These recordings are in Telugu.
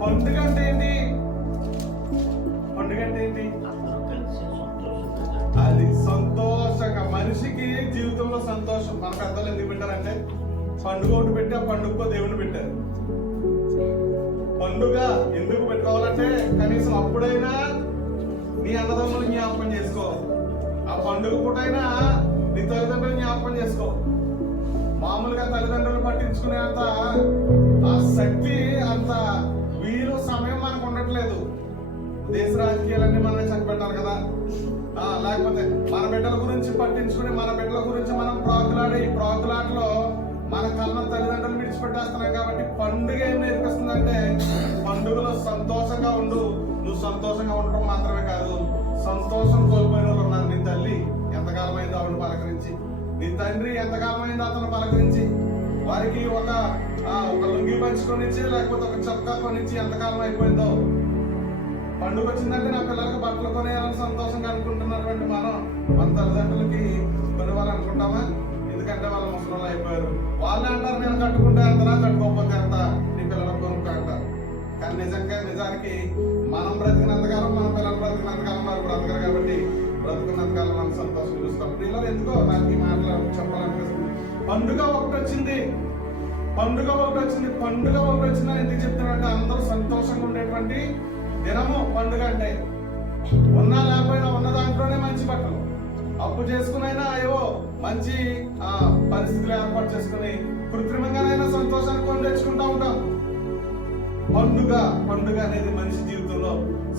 పండుగ అంటే ఏంటి? పండుగ అంటే ఏంటి? అది సంతోషంగా, మనిషికి జీవితంలో సంతోషం. మన పెద్దలు ఎందుకు పెట్టారంటే పండుగ ఒకటి పెట్టి ఆ పండుగకో దేవుని పెట్టారు. పండుగ ఎందుకు పెట్టుకోవాలంటే కనీసం అప్పుడైనా నీ అన్నదమ్ములు జ్ఞాపకం చేసుకో, ఆ పండుగ పూటైనా నీ తల్లిదండ్రులు జ్ఞాపకం చేసుకో. మామూలుగా తల్లిదండ్రులు పట్టించుకునేంత ఆ శక్తి, అంత వీలు, సమయం మనకు ఉండట్లేదు. దేశ రాజకీయాలన్నీ మనమే చక్కబెట్టాలి కదా. లేకపోతే మన బిడ్డల గురించి పట్టించుకుని మన బిడ్డల గురించి మనం ప్రాకులాటలో మన కళ్ళ తల్లిదండ్రులు విడిచిపెట్టేస్తున్నాం. కాబట్టి పండుగ ఏం నేర్పిస్తుందంటే పండుగలో సంతోషంగా ఉండు. నువ్వు సంతోషంగా ఉండటం మాత్రమే కాదు, సంతోషం కోల్పోయిన వాళ్ళు ఉన్నారు. నీ తల్లి ఎంతకాలం అయిందో ఆవిడ పలకరించి, నీ తండ్రి ఎంతకాలం అయిందో అతను పలకరించి, వారికి ఒక లుంగి పంచుకొనిచ్చి లేకపోతే ఒక చొక్కా కొనిచ్చి ఎంతకాలం అయిపోయిందో. పండుగ వచ్చిందంటే నా పిల్లలకు బట్టలు కొనేయాలని సంతోషంగా అనుకుంటున్నటువంటి మనం మన తల్లిదండ్రులకి కొనివ్వాలనుకుంటామా? ఎందుకంటే వాళ్ళ ముసలి అయిపోయారు. వాళ్ళు అంటారు నేను కట్టుకుంటే ఎంతనా, కట్టుకోకపోతే ఎంత, నీ పిల్లలకు కొనుక్కో అంటారు. కానీ నిజానికి మనం బ్రతికినంతకాలం, మన పిల్లలు బ్రతికినంతకాలం వారు బ్రతకరు. కాబట్టి బ్రతుకున్నంతకాలం మనం సంతోషం చూస్తాం. పిల్లలు ఎందుకో నాకు ఈ మాటలు చెప్పాలనిపిస్తుంది. పండుగ ఒకటి వచ్చింది. పండుగ వచ్చిందని ఎందుకు చెప్తున్నానంటే అందరూ సంతోషంగా ఉండేటువంటి దినము పండుగ అంటే. ఉన్నా లేకపోయినా ఉన్న దాంట్లోనే మంచి బట్టలు, అప్పు చేసుకునైనా అయ్యో మంచి పరిస్థితులు ఏర్పాటు చేసుకుని కృత్రిమంగానైనా సంతోషాన్ని కొని తెచ్చుకుంటా ఉంటాం. పండుగ అనేది మనిషి జీవితంలో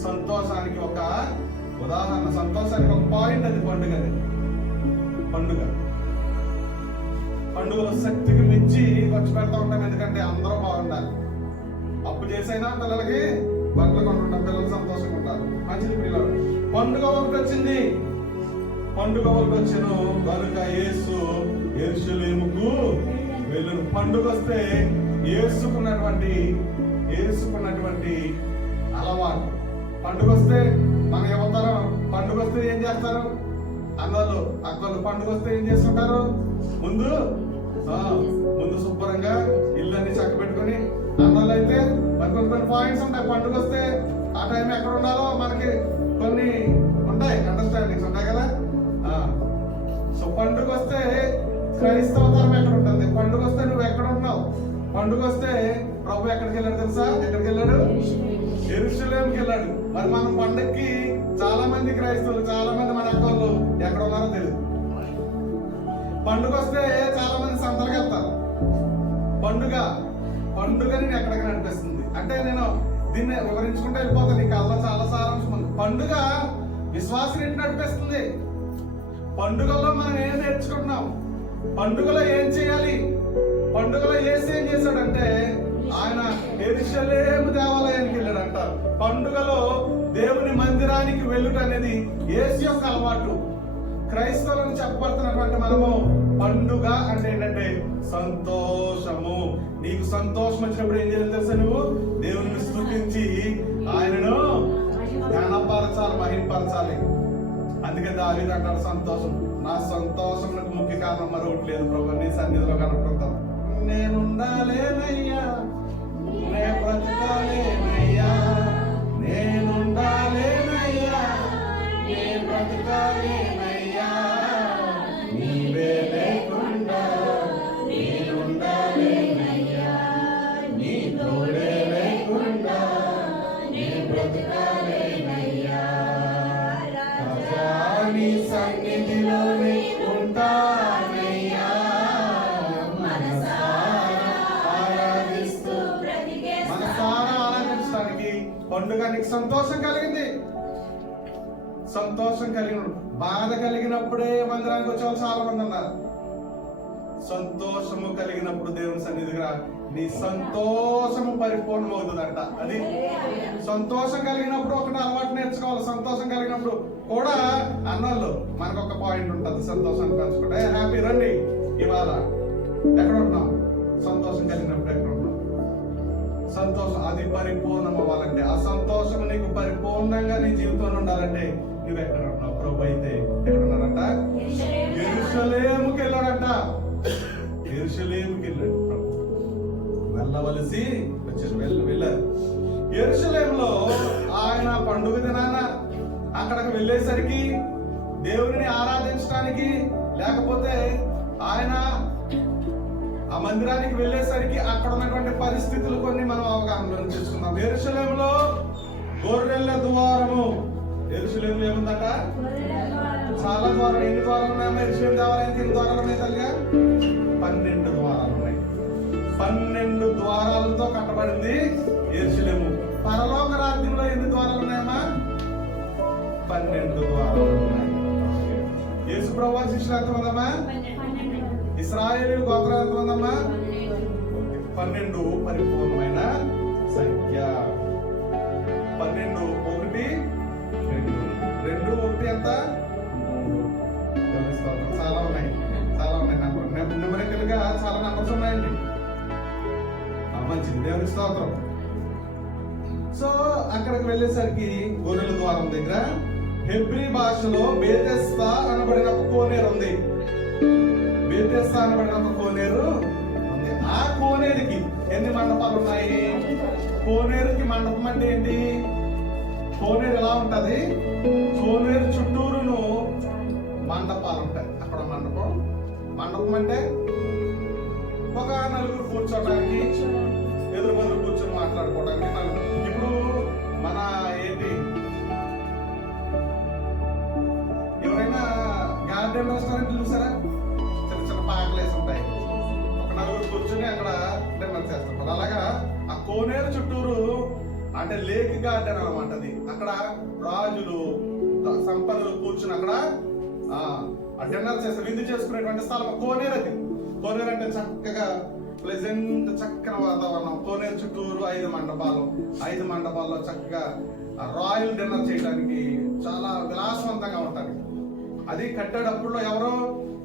సంతోషానికి ఒక ఉదాహరణ, సంతోషానికి ఒక పాయింట్. అది పండుగ అనేది. పండుగలో శక్తికి మించి ఖర్చు పెడతా ఉంటాం. ఎందుకంటే అందరూ బాగుండాలి. అప్పు చేసైనా పిల్లలకి బట్టలు కొంటుంటాం, పిల్లలు సంతోషంగా ఉంటారు. మంచిది పిల్లలు. పండుగ ఒకటి వచ్చింది. పండుగ ఒకటి వచ్చాను కనుక యేసు యెరూషలేముకు వెళ్ళును. పండుగ వస్తే యేసుకున్నటువంటి అలవాటు. పండుగ వస్తే మన యువతరం పండుగ వస్తే ఏం చేస్తారు? అన్నలు అక్కలు పండుగ వస్తే ఏం చేస్తుంటారు? ముందు శుభ్రంగా ఇళ్ళని చక్క పెట్టుకుని, అన్నలు అయితే మరి కొన్ని పాయింట్స్ ఉంటాయి. పండుగ వస్తే ఆ టైం ఎక్కడ ఉండాలో మనకి కొన్ని ఉంటాయి, అండర్స్టాండింగ్స్ ఉంటాయి కదా. సో పండుగ వస్తే క్రైస్తవ తరం ఎక్కడ ఉంటుంది? పండుగ వస్తే నువ్వు ఎక్కడ ఉంటావు? పండుగ వస్తే ప్రభు ఎక్కడికి వెళ్ళాడు తెలుసా? ఎక్కడికి వెళ్ళాడు? యెరూషలేముకి వెళ్ళాడు. మరి మనం పండుగకి చాలా మంది క్రైస్తవులు, చాలా మంది మన అక్కలు ఎక్కడ ఉన్నారో తెలియదు. పండుగ వస్తే చాలా మంది సంతలకు వెళ్తారు. పండుగని ఎక్కడికి నడిపిస్తుంది అంటే, నేను దీన్ని వివరించుకుంటే వెళ్ళిపోతాను. ఈ కళ్ళలో చాలా సారాంశం ఉంది. పండుగ విశ్వాసం నడిపిస్తుంది. పండుగలో మనం ఏం నేర్చుకుంటున్నాం? పండుగలో ఏం చేయాలి? పండుగలో యేసు ఏం చేశాడంటే ఆయన యెరూషలేము దేవాలయానికి వెళ్ళాడంట. పండుగలో దేవుని మందిరానికి వెళ్ళుట అనేది యేసు యొక్క అలవాటు. క్రైస్తవులను చెప్పబడుతున్నటువంటి మనము పండుగ అంటే ఏంటంటే సంతోషము. నీకు సంతోషం వచ్చినప్పుడు ఏం చేయాలి తెలుసా? నువ్వు దేవుని స్తుతించి ఆయనను ఘనపరచాలి, మహింపరచాలి. అందుకే దావీదు అంటాడు, సంతోషం నా సంతోషములకు ముఖ్య కారణం మరొకటి లేదు ప్రభు, నీ సన్నిధిలో కనుక్కుంటాం. నేనుండాలేనయ్యా, నే బ్రతకాలేనయ్యా, నేనుండాలేనయ్యా, నే బ్రతకాలేనయ్యా, నీవే లేకుండా నేనుండాలేనయ్యా, నీ తోడే లేకుండా నే బ్రతకాలేనయ్యా, నీ సన్నిధిలోనే ఉంటానయ్యా, మనసారా ఆరాధించడానికి. పండుగ నీకు సంతోషం కలిగింది. సంతోషం కలిగినప్పుడు, బాధ కలిగినప్పుడే మందిరానికి వచ్చేవాళ్ళు చాలా మంది ఉన్నారు. సంతోషము కలిగినప్పుడు దేవుని సన్నిధికి రా, నీ సంతోషము పరిపూర్ణం అవుతుందంట. అది సంతోషం కలిగినప్పుడు ఒకటి అలవాటు నేర్చుకోవాలి. సంతోషం కలిగినప్పుడు కూడా అన్నోళ్ళు మనకు ఒక పాయింట్ ఉంటుంది, సంతోషాన్ని పంచుకుంటే హ్యాపీ రండి ఇవాళ ఎక్కడ ఉంటున్నాం? సంతోషం కలిగినప్పుడు ఎక్కడ ఉంటున్నాం? సంతోషం అది పరిపూర్ణం అవ్వాలంటే, ఆ సంతోషం నీకు పరిపూర్ణంగా నీ జీవితంలో ఉండాలంటే నువ్వు ఎక్కడ ఉంటున్నావు? ప్రభు అయితే ఎక్కడ ఉన్నాడంట? యెరూషలేముకి వెళ్ళాడంట. యెరూషలేముకి వెళ్ళాడు ప్రభు. వెళ్ళవలసి వచ్చారు, వెళ్ళారు. అక్కడికి వెళ్ళేసరికి దేవుని ఆరాధించడానికి, లేకపోతే ఆయన ఆ మందిరానికి వెళ్ళేసరికి అక్కడ ఉన్నటువంటి పరిస్థితులు కొన్ని మనం అవగాహన చేసుకుందాం. యెరూషలేములో గొర్రెల ద్వారము. యెరూషలేములో ఏముందట? చాలా ద్వారాలు. ఎన్ని ద్వారాలు ఉన్నాయి యెరూషలేము దేవాలయానికి? ఎన్ని ద్వారాలు ఉన్నాయి తల్లిగా? 12 ద్వారాలు ఉన్నాయి. 12 ద్వారాలతో కట్టబడింది యెరూషలేము. పరలోక రాజ్యంలో ఎన్ని ద్వారాలు ఉన్నాయమ్మా? 12 ద్వారాలు ఉన్నాయి. యేసు ప్రభువు శిష్యులు ఎంతమందమ్మా? ఇశ్రాయేలు గోత్రాలు ఎంతమందమ్మా? 12 పరిపూర్ణమైన సంఖ్య. 12 1 2 2 1 ఎంత? 3. చాలా ఉన్నాయి, చాలా ఉన్నాయి. న్యూమరికల్ గా చాలా నంబర్స్ ఉన్నాయండి. మంచిది, దేవుని స్తోత్రం. సో అక్కడికి వెళ్ళేసరికి గొర్రెల ద్వారం దగ్గర హెబ్రీ భాషలో బేతెస్దా అనబడిన ఒక కోనేరు ఉంది. బేతెస్దా అనబడిన ఒక కోనేరు ఉంది. ఆ కోనేరుకి ఎన్ని మండపాలు ఉన్నాయి? కోనేరుకి మండపం అంటే ఏంటి? కోనేరు ఎలా ఉంటది? కోనేరు చుట్టూరును మండపాలు ఉంటాయి. అక్కడ మండపం. మండపం అంటే ఒక నలుగురు కూర్చోడానికి, ఎదురు బదులు కూర్చొని మాట్లాడుకోవడానికి. ఇప్పుడు మన ఏంటి, ఎవరైనా గార్డెన్ రెస్టారెంట్ చూసారా? చిన్న చిన్న పాకలేసి ఉంటాయి. ఒక నలుగురు కూర్చొని అక్కడ డిన్నర్ చేస్తుంటారు. అలాగా ఆ కోనేరు చుట్టూరు అంటే లేక్ గార్డెన్ అనమాట అది. అక్కడ రాజులు, సంపన్నులు కూర్చుని అక్కడ డిన్నర్ చేస్తారు, విందు చేసుకునేటువంటి స్థలం కోనేరు అది. కోనేరు అంటే చక్కగా ప్లెజెంట్, చక్కని వాతావరణం. కోనేరు చుట్టూరు 5 మండపాలు. 5 మండపాల్లో చక్కగా రాయల్ డిన్నర్ చేయడానికి చాలా విలాసవంతంగా ఉంటారు. అది కట్టేటప్పుడు ఎవరో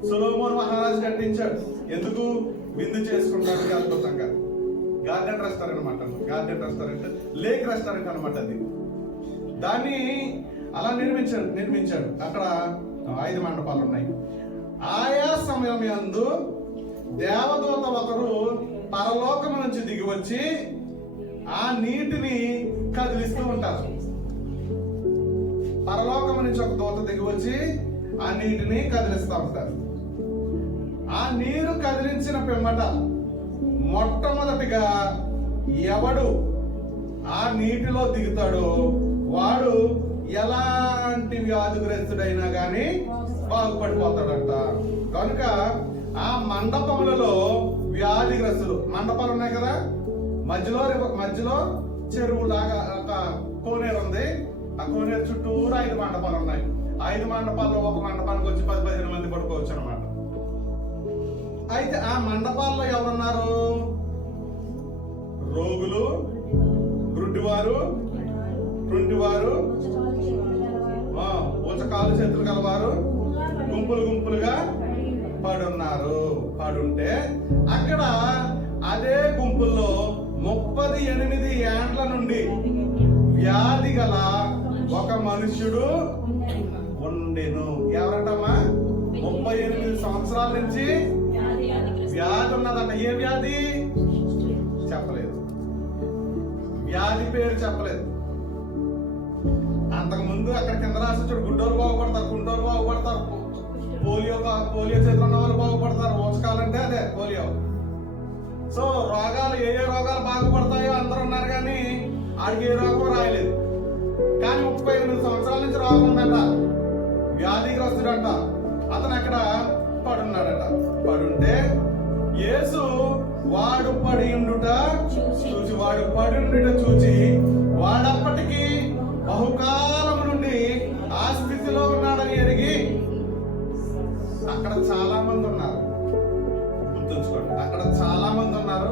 సొలొమోను మహారాజు కట్టించాడు. ఎందుకు? విందు చేసుకుంటానికి అద్భుతంగా. గార్డెన్ రెస్టారెంట్ అనమాట. గార్డెన్ రెస్టారెంట్, లేక్ రెస్టారెంట్ అనమాట అది. దాన్ని అలా నిర్మించాడు. అక్కడ 5 మండపాలు ఉన్నాయి. ఆయా సమయం యందు దేవదూత ఒకరు పరలోకం నుంచి దిగి వచ్చి ఆ నీటిని కదిలిస్తూ ఉంటారు. పరలోకం నుంచి ఒక దూత దిగి వచ్చి ఆ నీటిని కదిలిస్తూ ఉంటారు. ఆ నీరు కదిలించిన పిమ్మట మొట్టమొదటిగా ఎవడు ఆ నీటిలో దిగుతాడో వాడు ఎలాంటి వ్యాధిగ్రస్తుడైనా గాని బాగుపడిపోతాడంట. కనుక ఆ మండపములలో వ్యాధిగ్రస్తులు, మండపాలు ఉన్నాయి కదా, మధ్యలో చెరువు లాగా ఒక కోనేరు ఉంది. ఆ కోనేరు చుట్టూరు 5 మండపాలు ఉన్నాయి. 5 మండపాల్లో ఒక మండపానికి వచ్చి 10-15 మంది పడుకోవచ్చు అనమాట. అయితే ఆ మండపాల్లో ఎవరున్నారు? రోగులు, గుడ్డివారు, కుంటివారు, ఊచకాలు చేతులు గలవారు గుంపులుగా పడుంటే అక్కడ అదే గుంపుల్లో 38 ఏండ్ల నుండి వ్యాధి గల ఒక మనుష్యుడు ఉండెను. ఎవరంటమ్మా? 38 సంవత్సరాల నుంచి వ్యాధి ఉన్నదంట. ఏ వ్యాధి చెప్పలేదు, వ్యాధి పేరు చెప్పలేదు. అంతకు ముందు అక్కడ కింద రాసి చూడు, గుడ్డోలు బాగుపడతారు, కుంటోలు బాగుపడతారు, పోలియో చేతులు ఉన్న వాళ్ళు బాగుపడతారు. ఊచకాలంటే అదే పోలియో. సో రోగాలు ఏ రోగాలు బాగుపడతాయో అందరూ ఉన్నారు, కానీ ఆడికి ఏ రోగం రాయలేదు. కానీ 38 సంవత్సరాల నుంచి రోగం ఉందంట, వ్యాధిగ్రస్తుడంట. అతను అక్కడ పడున్నాడట. పడుంటే యేసు వాడు పడియుండుట చూచి వాడప్పటికి బహుకాలం నుండి ఆ స్థితిలో ఉన్నాడని ఎరిగి, అక్కడ చాలా మంది ఉన్నారు, గుర్తుంచుకోండి, అక్కడ చాలా మంది ఉన్నారు.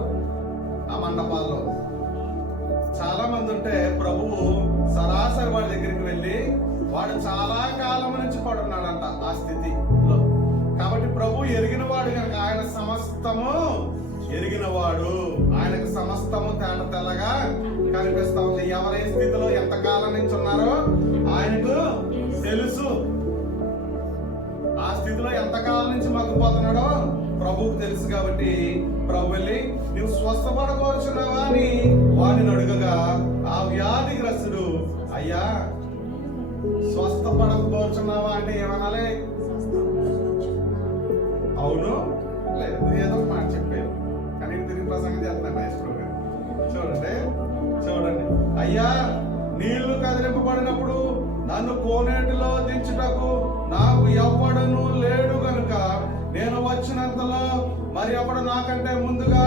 ఆ మండపాల్లో చాలా మంది ఉంటే ప్రభువు సరాసరి వాడి దగ్గరికి వెళ్ళి, వాడు చాలా కాలం నుంచి పడున్నాడంట ఆ స్థితిలో. కాబట్టి ప్రభు ఎరిగిన వాడు కనుక ఆయన సమస్తము ఎరిగినవాడు, ఆయనకు సమస్తము తేట తెల్లగా కనిపిస్తా ఉంది. ఎవరు ఏ స్థితిలో ఎంత కాలం నుంచి ఉన్నారో ఆయనకు తెలుసు. ఆ స్థితిలో ఎంత కాలం నుంచి మగ్గిపోతున్నాడో ప్రభువుకు తెలుసు. కాబట్టి ప్రభు వెళ్ళి, నువ్వు స్వస్థపడకోరుచున్నావా అని వాడిని అడుగగా, ఆ వ్యాధిగ్రస్తుడు, అయ్యా స్వస్థ కోరుచున్నావా అంటే ఏమనాలి? అవును లేదు ఏదో ఒక మాట చెప్పారు. కానీ తిరిగి ప్రసంగం చేస్తున్నాను మాస్టర్ గారు. చూడండి అయ్యా, నీళ్లు కదిలింపబడినప్పుడు నన్ను కోనేటిలో దించుటకు నాకు ఎవ్వడను లేడు గనుక నేను వచ్చినంతలో మరి ఎవడు నాకంటే ముందుగా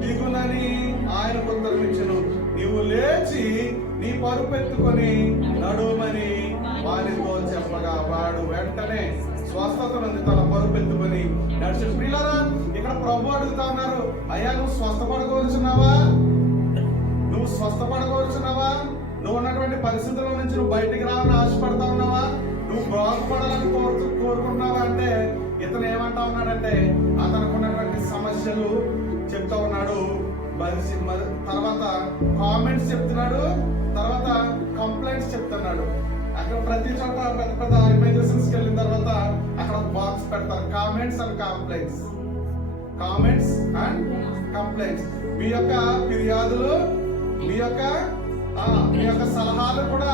దిగునని ఆయనకు ఉత్తరమిచ్చెను. నీవు లేచి నీ పరుపెత్తుకొని నడుమని వారితో చెప్పగా వాడు వెంటనే స్వస్థత నుండి తన పరుపెత్తుకొని నడిచి. ప్రియులారా, ఇక్కడ ప్రభు అడుగుతా ఉన్నారు, అయ్యా నువ్వు స్వస్థపడకోరుచున్నావా? నువ్వు స్వస్థపడకోరుచున్నావా? నువ్వు ఉన్నటువంటి పరిస్థితుల నుంచి నువ్వు బయటికి రావాలని ఆశపడతా ఉన్నావా? నువ్వు బాగుపడాలని కోరుకుంటున్నావా అంటే ఇతను ఏమంటా ఉన్నాడంటే అతనికి ఉన్నటువంటి సమస్యలు చెప్తా ఉన్నాడు. తర్వాత కామెంట్స్ చెప్తున్నాడు, తర్వాత కంప్లైంట్స్ చెప్తున్నాడు. అక్కడ ప్రతి చోట పెద్ద పెద్ద ఆర్గనైజేషన్స్ కి వెళ్ళిన తర్వాత అక్కడ బాక్స్ పెడతారు, comments and complaints. Comments and complaints. మీ యొక్క ఫిర్యాదులు, మీ యొక్క సలహాలు కూడా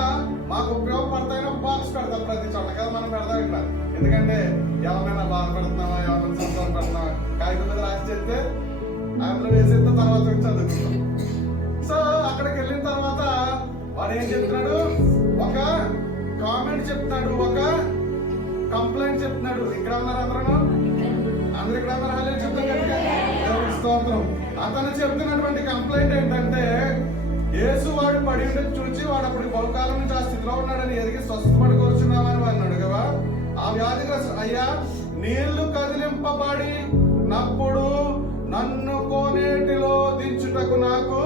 మాకు ఉపయోగపడతాయని ఒక బాక్స్ పెడతారు ప్రతి చోట కదా. మనం పెడతాం ఇక్కడ, ఎందుకంటే ఎవరైనా బాధపడుతున్నావా, ఎవరైనా సంతోషపడుతున్నావా కాగితం మీద రాసి చెప్తే అందులో వేసేస్తే తర్వాత చదువుకుంటాం. సో అక్కడికి వెళ్ళిన తర్వాత వాడు ఏం చెప్తున్నాడు? ఒక కామెంట్ చెప్తున్నాడు, ఒక కంప్లైంట్ చెప్తున్నాడు. ఇక్కడ ఉన్నారు అందరూ ఇక్కడ ఉన్నారు. హాలేలుయా చెప్తాం కదా, స్తోత్రం. అతను చెప్తున్నటువంటి కంప్లైంట్ ఏంటంటే యేసు వాడు పడి ఉండేది చూచి వాడు అప్పుడు బహుకాలం నుంచి ఆ స్థితిలో ఉన్నాడని ఎదిగి స్వస్థపడి కూర్చున్నామని వాడిని అడుగవా? ఆ వ్యాధిగ్రస్తు, అయ్యా నీళ్లు కదిలింపబడి నప్పుడు నన్ను కోనేటిలో దించుటకు నాకు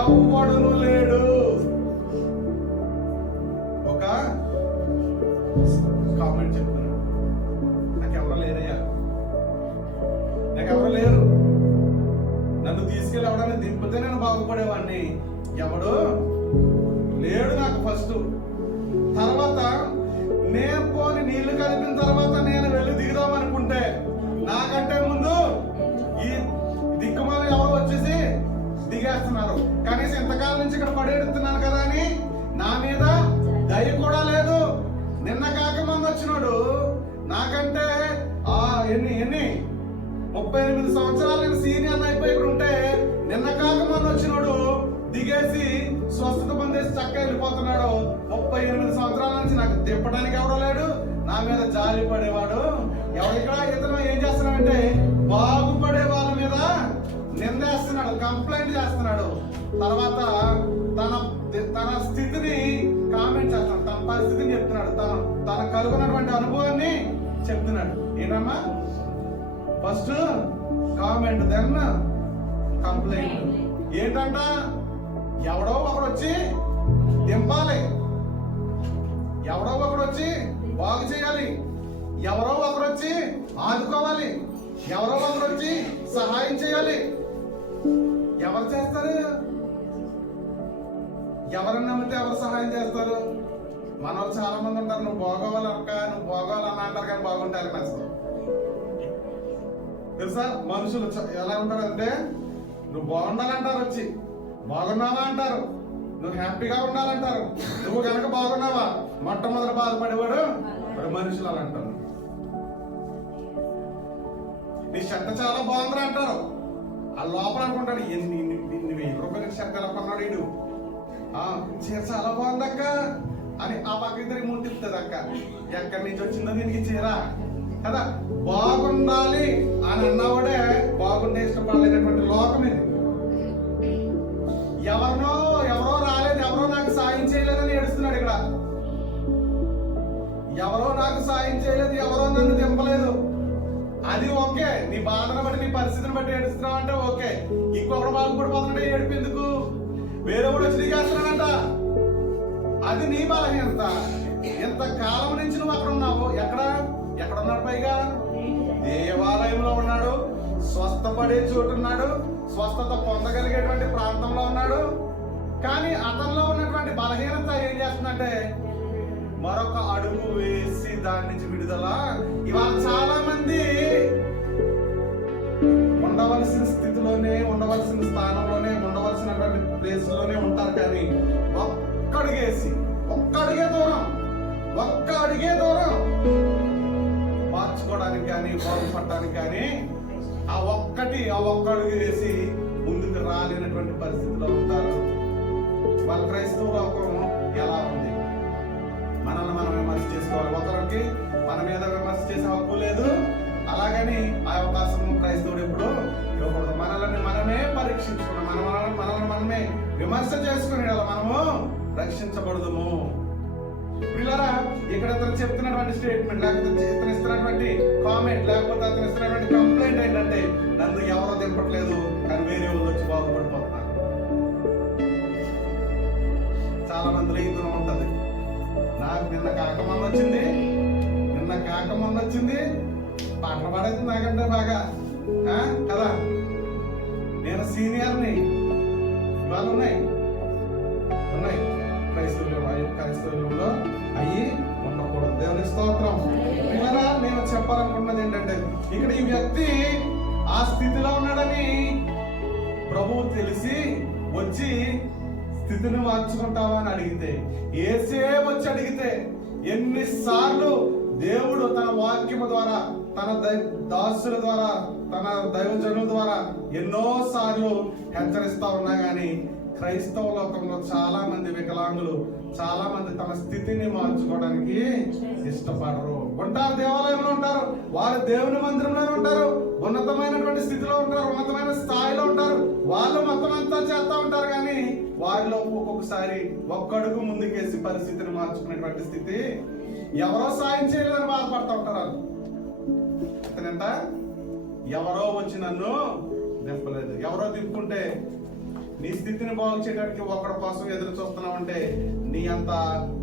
ఎవ్వడును లేడు. ఒక కామెంట్ చెప్తున్నాడు, నాకెవరు లేరయ్యా, నాకెవరు లేరు. నన్ను తీసుకెళ్ళి ఎవడన్నా దింపితే నేను బాగుపడేవాడిని, ఎవడు లేడు నాకు ఫస్ట్. తర్వాత నేను పోని నీళ్లు కలిపిన తర్వాత నేను వెళ్ళి దిగుదాం అనుకుంటే నాకంటే ముందు ఈ దిక్కుమాలు ఎవరు వచ్చేసి దిగేస్తున్నారు. కనీసం ఇంతకాలం నుంచి ఇక్కడ పడేడుతున్నాను కదా అని నా మీద దయ కూడా లేదు. నిన్న కాక మంది వచ్చినాడు నాకంటే ఎన్ని 38 సంవత్సరాలు నేను సీనియర్ అయిపోయి ఇక్కడ ఉంటే నిన్న కాక మంది వచ్చినాడు దిగేసి స్వస్థత పొందేసి చక్క వెళ్ళిపోతున్నాడు. 38 సంవత్సరాల నుంచి నాకు తిప్పడానికి ఎవడో లేడు, నా మీద జాలి పడేవాడు ఇక్కడ. ఇతను ఏం చేస్తున్నాడంటే బాగుపడే వాళ్ళ మీద నిందేస్తున్నాడు, కంప్లైంట్ చేస్తున్నాడు. తర్వాత తన స్థితిని కామెంట్ చేస్తున్నాడు, తన పరిస్థితిని చెప్తున్నాడు, తన కలుగున్నటువంటి అనుభవాన్ని చెప్తున్నాడు. ఏంటమ్మా? First comment, then complaint. ఏంటంట? ఎవడో ఒకడు వచ్చి దింపాలి, ఎవడో ఒకడు వచ్చి బాగు చేయాలి, ఎవరో ఒకరు వచ్చి ఆదుకోవాలి, ఎవరో ఒకరు వచ్చి సహాయం చేయాలి. ఎవరు చేస్తారు? ఎవరిని నమ్మితే ఎవరు సహాయం చేస్తారు? మనోళ్ళు చాలా మంది ఉంటారు, నువ్వు బాగోవాలి అక్క, నువ్వు బాగోవాలన్నా అంటారు కానీ బాగుంటారు నచ్చదు. తెలుసా మనుషులు ఎలా ఉంటారంటే నువ్వు బాగుండాలంటారు, వచ్చి బాగున్నావా అంటారు, నువ్వు హ్యాపీగా ఉండాలంటారు. నువ్వు కనుక బాగున్నావా మొట్టమొదటి బాధపడేవాడు మనుషులు అలా అంటారు. నీ షర్ట్ చాలా బాగుందిరా అంటారు, ఆ లోపల అనుకుంటాడు ఎన్ని 1000 రూపాయల షర్ట్ ఎలా కొన్నాడు వీడు, చీర చాలా బాగుందక్క అని ఆ పక్క ఇద్దరికి ముందు తిప్పుతుంది. అక్క ఎక్కడి నుంచి వచ్చిందో దీనికి చీర కదా. బాగుండాలి అని అన్నవాడే బాగుండే ఇష్టపడలేనటువంటి లోకం ఇది. ఎవరో రాలేదు, ఎవరో నాకు సాయం చేయలేదని ఏడుస్తున్నాడు ఇక్కడ. ఎవరో నాకు సాయం చేయలేదు, ఎవరో నన్ను దింపలేదు, అది ఓకే. నీ బాధను బట్టి నీ పరిస్థితిని బట్టి ఏడుస్తున్నావు అంటే ఓకే. ఇంకొకరు బాగుపడిపోతుంటే ఏడుపు ఎందుకు? వేరే కూడా వచ్చి దిగేస్తున్నాడంట, అది నీ బలహీనత. ఎంత కాలం నుంచి నువ్వు అక్కడ ఉన్నావు, ఎక్కడున్నాడు? పైగా దేవాలయంలో ఉన్నాడు, స్వస్థపడే చోటు ఉన్నాడు, స్వస్థత పొందగలిగేటువంటి ప్రాంతంలో ఉన్నాడు. కానీ అతనిలో ఉన్నటువంటి బలహీనత ఏం చేస్తుందంటే మరొక అడుగు వేసి దాని నుంచి విడుదల. ఇవాళ చాలా మంది ఉండవలసిన స్థితిలోనే, ఉండవలసిన స్థానంలోనే, ఉండవలసినటువంటి ప్లేస్ లోనే ఉంటారు. కానీ ఒక్కడుగే దూరం ఒక్క అడిగే దూరం మార్చుకోవడానికి కానీ బాగుపడటానికి కానీ ఆ ఒక్క అడుగు వేసి ముందుకు రాలేనటువంటి పరిస్థితిలో ఉంటారు. వాళ్ళ క్రైస్తవ లోకం ఎలా ఉంది? మనల్ని మనం విమర్శ చేసుకోవాలి. ఒకరికి మన మీద విమర్శ చేసే హక్కు లేదు. అలాగని ఆ అవకాశం క్రైస్తవుడు ఎప్పుడు ఇవ్వకూడదు. మనల్ని మనమే పరీక్షించుకున్నాం, మనల్ని మనమే విమర్శ చేసుకుని మనము రక్షించబడదుము. పిల్లరా, ఇక్కడ అతను చెప్తున్నటువంటి స్టేట్మెంట్, లేకపోతే ఇతను ఇస్తున్నటువంటి కామెంట్, లేకపోతే అతను ఇస్తున్నటువంటి కంప్లైంట్ ఏంటంటే, నన్ను ఎవరో దింపట్లేదు కానీ వేరే వాళ్ళు వచ్చి బాగుపడిపోతున్నారు. చాలా మందిలో ఇతను ఉంటది. నాకు నిన్న కాకమన్న వచ్చింది పాటలు పాడేది నాకంటే బాగా కదా, నేను సీనియర్ని. ఇవాళ ఉన్నాయి క్రైస్తవులలో అయ్యి ఉండకూడదు. దేవుని స్తోత్రం. పిల్లరా, నేను చెప్పాలనుకుంటున్నది ఏంటంటే, ఇక్కడ ఈ వ్యక్తి ఆ స్థితిలో ఉన్నాడని ప్రభువు తెలిసి వచ్చి స్థితిని మార్చుకుంటావా అని అడిగితే, ఏసే వచ్చి అడిగితే ఎన్నిసార్లు దేవుడు తన వాక్యము ద్వారా, తన దాసుల ద్వారా, తన దైవజనుల ద్వారా ఎన్నో సార్లు హెచ్చరిస్తా ఉన్నా గానీ క్రైస్తవ లోకంలో చాలా మంది వికలాంగులు, చాలా మంది తమ స్థితిని మార్చుకోవడానికి ఇష్టపడరు. ఉంటారు, దేవాలయంలో ఉంటారు, వారు దేవుని మందిరంలోనే ఉంటారు, ఉన్నతమైనటువంటి స్థితిలో ఉంటారు, ఉన్నతమైన స్థాయిలో ఉంటారు. వాళ్ళు మొత్తం అంతా చేస్తా ఉంటారు కానీ వారిలో ఒక్కొక్కసారి ఒక్కడుగు ముందుకేసి పరిస్థితిని మార్చుకునేటువంటి స్థితి, ఎవరో సాయం చేయలేదని బాధపడతా ఉంటారు. అంతేనంట, ఎవరో వచ్చి నన్ను దింపలేదు. ఎవరో దింపుకుంటే నీ స్థితిని బాగు చేయడానికి ఒకరి కోసం ఎదురు చూస్తున్నావు అంటే నీ అంత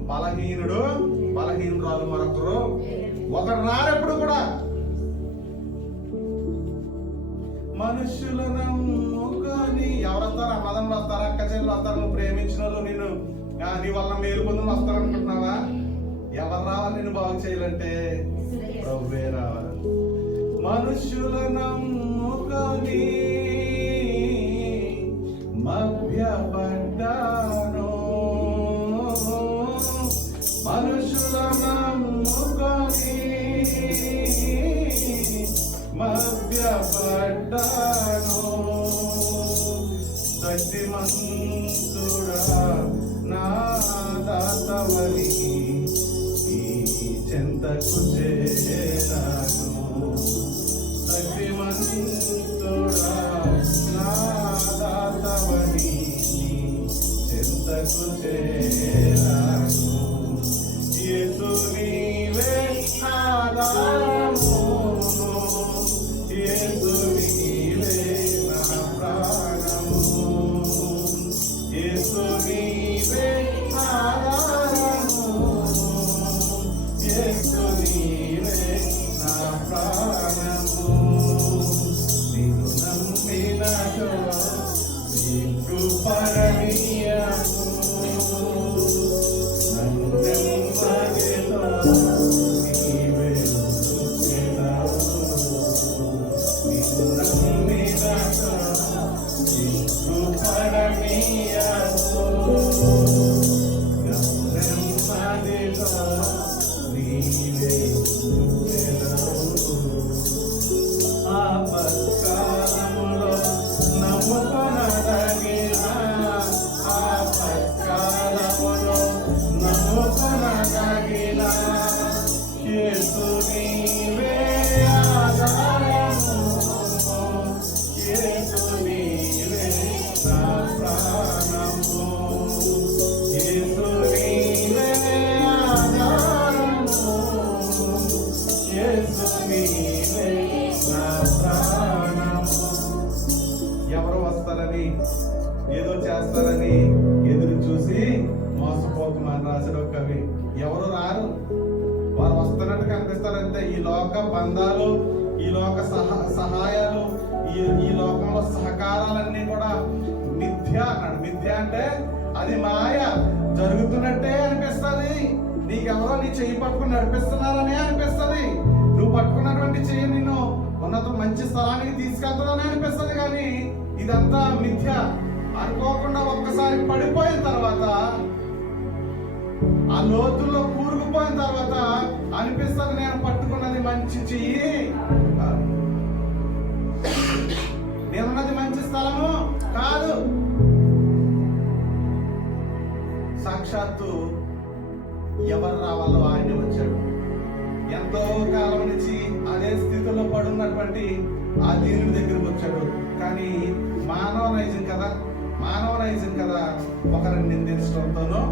బలహీనురాలు మరొకరు ఒకరు రారెప్పుడు కూడా. మనుషులు నమ్ముకొని ఎవరు వస్తారు? అన్నదమ్ములు వస్తారు, అక్క చెల్లెలు వస్తారు, నువ్వు ప్రేమించిన వాళ్ళు నిన్ను నీ వల్ల మేలు పొందులు వస్తారు అనుకుంటున్నావా? ఎవరు రావాలి నిన్ను బాగు చేయాలంటే? ప్రభువే రావాలి. మనుషుల నమ్ముకొని మభ్యపడ్డాను, మనుషుల నమ్ముకొని మభ్యపడ్డాను. శక్తిమంతుడా నా దాతవని ఈ చెంతకు చేరాను. శక్తిమంతుడా నా దాతవని చెంతకు చేరాను. యేసు నీవే ఆధారము, యేసు నీవే నా ప్రాణము, యేసు నీవే ఆధారము, యేసు నీవే నా ప్రాణము. నిన్ను నమ్మినచో నీ కృపణీయము, నన్ను నెమ్మదితో నీవే ఉంచెదవు. నిన్ను నమ్మినచో నీ కృపణీయము, నన్ను నెమ్మదితో నీవే ఉంచెదవు. ఆపత్కాలములో నమ్ముకొనదగిన, ఆపత్కాలములో నమ్ముకొనదగిన యేసు నీవే ఆధారము, యేసు నీవే నా ప్రాణము, యేసు నీవే ఆధారము, యేసు నీవే నా ప్రాణము. ఎవరు వస్తారని, ఏదో చేస్తారని ఎదురు చూసి మోసపోతున్నాను రాశాడు ఒక కవి. ఎవరు రారు, వారు వస్తున్నట్టు కనిపిస్తారంటే. ఈ లోక బంధాలు, ఈ లోక సహాయాలు, ఈ లోకంలో సహకారాలన్నీ కూడా మిథ్య అన్నాడు. మిథ్య అంటే అది మాయ, జరుగుతున్నట్టే అనిపిస్తుంది. నీకెవరో నీ చెయ్యి పట్టుకుని నడిపిస్తున్నారనే అనిపిస్తుంది. నువ్వు పట్టుకున్నటువంటి చెయ్యి నిన్ను ఉన్నత మంచి స్థలానికి తీసుకెళ్తారని అనిపిస్తుంది. కానీ ఇదంతా మిథ్య. అనుకోకుండా ఒక్కసారి పడిపోయిన తర్వాత ఆ లోతుల్లో కూరుకు కూలిపోయిన తర్వాత అనిపిస్తుంది నేను పట్టుకున్నది మంచి చెయ్యి, నేనున్నది మంచి స్థలము కాదు. సాక్షాత్తు ఎవరు రావాలో ఆయన వచ్చాడు. ఎంతో కాలం నుంచి అదే స్థితిలో పడున్నటువంటి ఆ దేవుని దగ్గరకు వచ్చాడు. కానీ మానవ నైజం కదా, ఒకరిని నిందించడంతోనో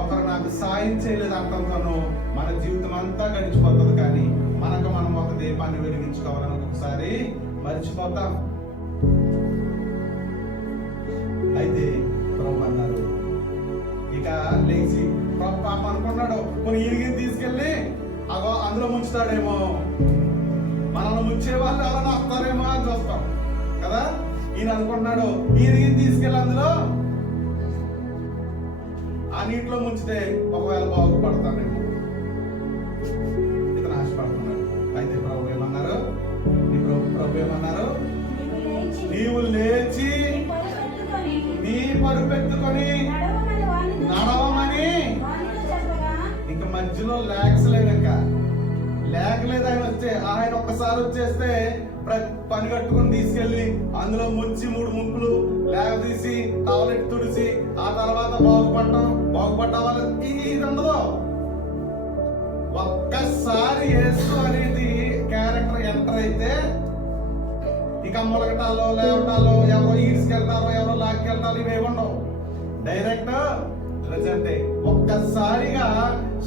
ఒకరు నాకు సాయం చేయలేదు అంటంతోనో మన జీవితం అంతా గడిచిపోతుంది. కానీ మనకు మనం ఒక దీపాన్ని వెలిగించుకోవాలని ఒకసారి మర్చిపోతాం. అయితే ప్రభు అన్నారు, ఇక లేచి పాప అనుకున్నాడు కొన్ని ఇరిగిని తీసుకెళ్ళి అగో అందులో ముంచుతాడేమో, మనల్ని ముంచే వాళ్ళు ఎవరైనా వస్తారేమో అని చూస్తాం కదా. ఈయన అనుకున్నాడు ఇరిగిని తీసుకెళ్ళి అందులో ఆ నీటిలో ముంచితే ఒకవేళ బాగుపడతానేమో, ఇతను ఆశపడుతున్నాడు. అయితే ప్రభు ఏమన్నారు, ప్రభు ఏమన్నారు, నీవు లేచి నీ పరుపెత్తుకొని నడవమని. ఇంకా మధ్యలో లేక లేదు ఆయన ఒక్కసారి వచ్చేస్తే పని కట్టుకుని తీసుకెళ్లి అందులో ముంచి 3 ముంపులు లేక తీసి టవలెట్ తుడిచి ఆ తర్వాత బాగుపడ్డ వాళ్ళు ఇది ఉండదు. ఒక్కసారి యేసు అనేది క్యారెక్టర్ ఎంటర్ అయితే ఇక మొలగటాలో లేవటాలో ఎవరో ఈడ్చుకెళ్తారో ఎవరో లాక్కెళ్తారో ఇవే ఉండవు. Direct result. ఒక్కసారిగా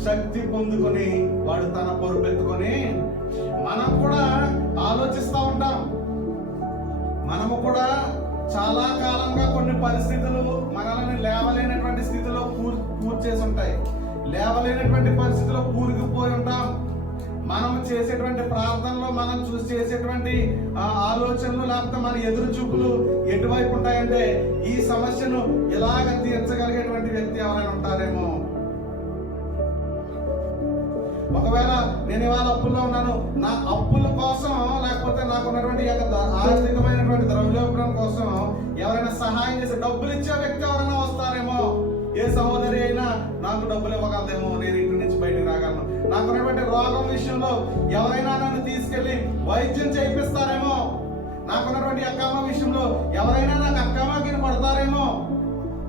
శక్తి పొందుకొని వాడు తన పొరుపెత్తుకొని మనం కూడా ఆలోచిస్తూ ఉంటాం. మనము కూడా చాలా కాలంగా కొన్ని పరిస్థితులు మనల్ని లేవలేనటువంటి స్థితిలో కూర్చేసి ఉంటాయి. లేవలేనటువంటి పరిస్థితిలో కూరుకుపోయి ఉంటాం. మనం చేసేటువంటి ప్రార్థనలో మనం చేసేటువంటి ఆలోచనలు లేకపోతే మన ఎదురు చూపులు ఎటువైపు ఉంటాయంటే ఈ సమస్యను ఇలాగ తీర్చగలిగేటువంటి వ్యక్తి ఎవరైనా ఉంటారేమో. ఒకవేళ నేను ఇవాళ అప్పుల్లో ఉన్నాను, నా అప్పుల కోసం లేకపోతే నాకు ఉన్నటువంటి ఆర్థికమైనటువంటి ద్రవ్యోపరం కోసం ఎవరైనా సహాయం చేసే డబ్బులు ఇచ్చే వ్యక్తి ఎవరైనా వస్తారేమో. ఏ సహోదరి అయినా నాకు డబ్బులు ఇవ్వగలదేమో, నేను ఇంటి నుంచి బయటకు రాగలను. నాకు ఉన్నటువంటి రోగం విషయంలో ఎవరైనా నన్ను తీసుకెళ్లి వైద్యం చేయిస్తారేమో. నాకున్నటువంటి అక్కామ విషయంలో ఎవరైనా నాకు అక్కామకి పడతారేమో.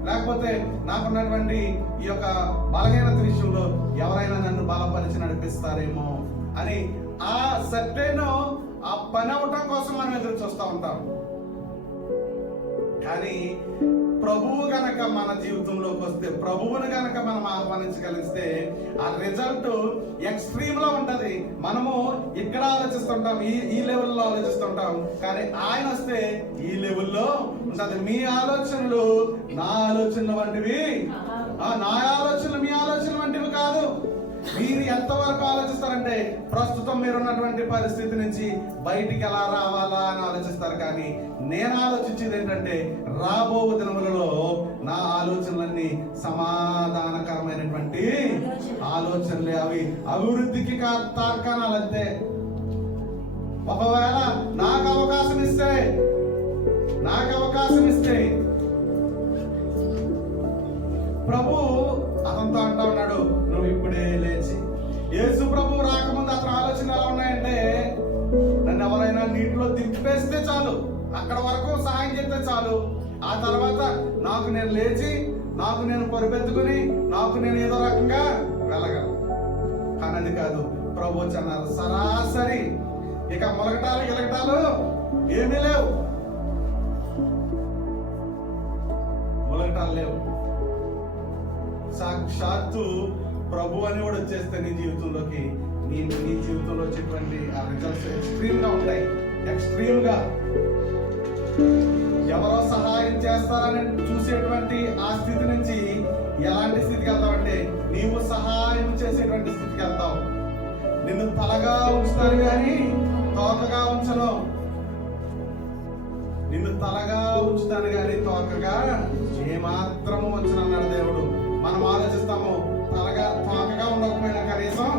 లేకపోతే నాకున్నటువంటి ఈ యొక్క బలహీనత విషయంలో ఎవరైనా నన్ను బలపరిచి నడిపిస్తారేమో అని ఆ సర్టెన్ ఆ పని అవటం కోసం మనం ఎదురు చూస్తూ ఉంటాం. కానీ ప్రభువు గనక మన జీవితంలోకి వస్తే, ప్రభువుని గనక మనం ఆహ్వానించగలిగితే ఆ రిజల్ట్ ఎక్స్ట్రీమ్ లో ఉంటది. మనము ఇక్కడ ఆలోచిస్తుంటాం, ఈ లెవెల్లో ఆలోచిస్తుంటాం, కానీ ఆయన వస్తే ఈ లెవెల్లో ఉంటది. మీ ఆలోచనలు నా ఆలోచనలు వంటివి, నా ఆలోచనలు మీ ఆలోచనలు వంటివి కాదు. మీరు ఎంతవరకు ఆలోచిస్తారంటే ప్రస్తుతం మీరున్నటువంటి పరిస్థితి నుంచి బయటికి ఎలా రావాలా అని ఆలోచిస్తారు. కానీ నేను ఆలోచించేది ఏంటంటే రాబో దినములలో నా ఆలోచనలన్నీ సమాధానకరమైనటువంటి ఆలోచనలే, అవి అభివృద్ధికి తార్కాణాలంతే. ఒకవేళ నాకు అవకాశం ఇస్తే ప్రభు అతనితో అంటా ఉన్నాడు, నువ్వు ఇప్పుడే లేచి. యేసు ప్రభు రాకముందు అతని ఆలోచన ఎలా ఉన్నాయంటే నన్ను ఎవరైనా నీటిలో దింపేస్తే చాలు, అక్కడ వరకు సహాయం చేస్తే చాలు, ఆ తర్వాత నాకు నేను లేచి నాకు నేను పొరుపెత్తుకుని నాకు నేను ఏదో రకంగా వెళ్ళగలను. కానీ అది కాదు. ప్రభు అన్నారు సరాసరి ఇక మొలగటాలు ఏమీ లేవు, మొలగటాలు లేవు. సాక్షాత్తు ప్రభు అని కూడా వచ్చేస్తే నీ జీవితంలోకి నీ జీవితంలో వచ్చేటువంటి ఆ రిజల్ట్స్ ఎక్స్ట్రీమ్ గా ఉంటాయి. ఎక్స్ట్రీమ్ గా ఎవరో సహాయం చేస్తారని చూసేటువంటి ఆ స్థితి నుంచి ఎలాంటి స్థితికి వెళ్తావంటే నీవు సహాయం చేసేటువంటి స్థితికి వెళ్తావు. నిన్ను తలగా ఉంచుతాను కానీ తోకగా ఉంచను. నిన్ను తలగా ఉంచుతాను కానీ తోకగా ఏమాత్రము ఉంచనన్నాడు దేవుడు. మనం ఆలోచిస్తాము తోకగా ఉండకపోయినా కనీసం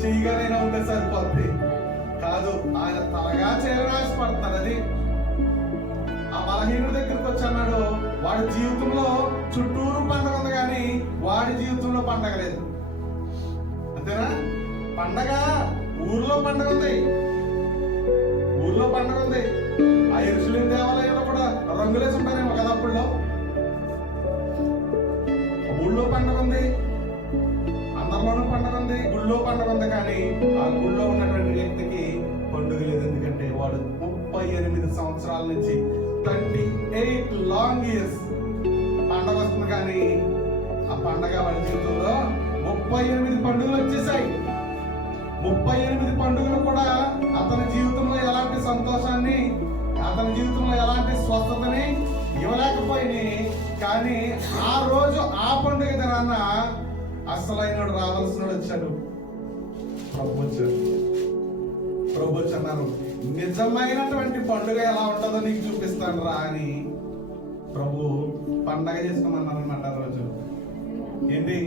చెయ్యగానైనా ఉంటే సరిపోద్ది. కాదు, ఆయన తలగా చేయాలని ఆశపడుతున్నాడు. అది ఆ బలహీనుడి దగ్గరికి వచ్చి అన్నాడు, వాడి జీవితంలో చుట్టూరు పండగ ఉంది కానీ వాడి జీవితంలో పండగ లేదు. అంతే అంతేనా? పండగ ఊర్లో పండగ ఉంది, ఊర్లో పండగ ఉంది. ఆ యెరూషలేము దేవాలయంలో కూడా రంగులేసి ఉంటారేమో కదా అప్పుడులో. ఊళ్ళో పండగ ఉంది, అందరిలోనూ పండగ ఉంది, గుళ్ళో పండగ ఉంది. కానీ ఆ గుళ్ళో ఉన్నటువంటి వ్యక్తికి పండుగ లేదు. ఎందుకంటే వాడు 38 సంవత్సరాల నుంచి 38 లాంగ్ ఇయర్స్ పండగ వస్తుంది. కానీ ఆ పండగ వాడి జీవితంలో 38 పండుగలు వచ్చేసాయి. 38 పండుగలు కూడా అతని జీవితంలో ఎలాంటి సంతోషాన్ని, అతని జీవితంలో ఎలాంటి స్వస్థతని ఇవ్వలేకపోయినాయి. కానీ ఆ రోజు ఆ పండుగ దినాన అసలైనడు రావాల్సినడు వచ్చాడు. ప్రభు వచ్చాడు. ప్రభు వచ్చి అన్నారు, నిజమైనటువంటి పండుగ ఎలా ఉంటుందో నీకు చూపిస్తాను రా అని ప్రభు పండగ చేసుకోమన్నారు అనమాట. ఆ రోజు ఏంటి,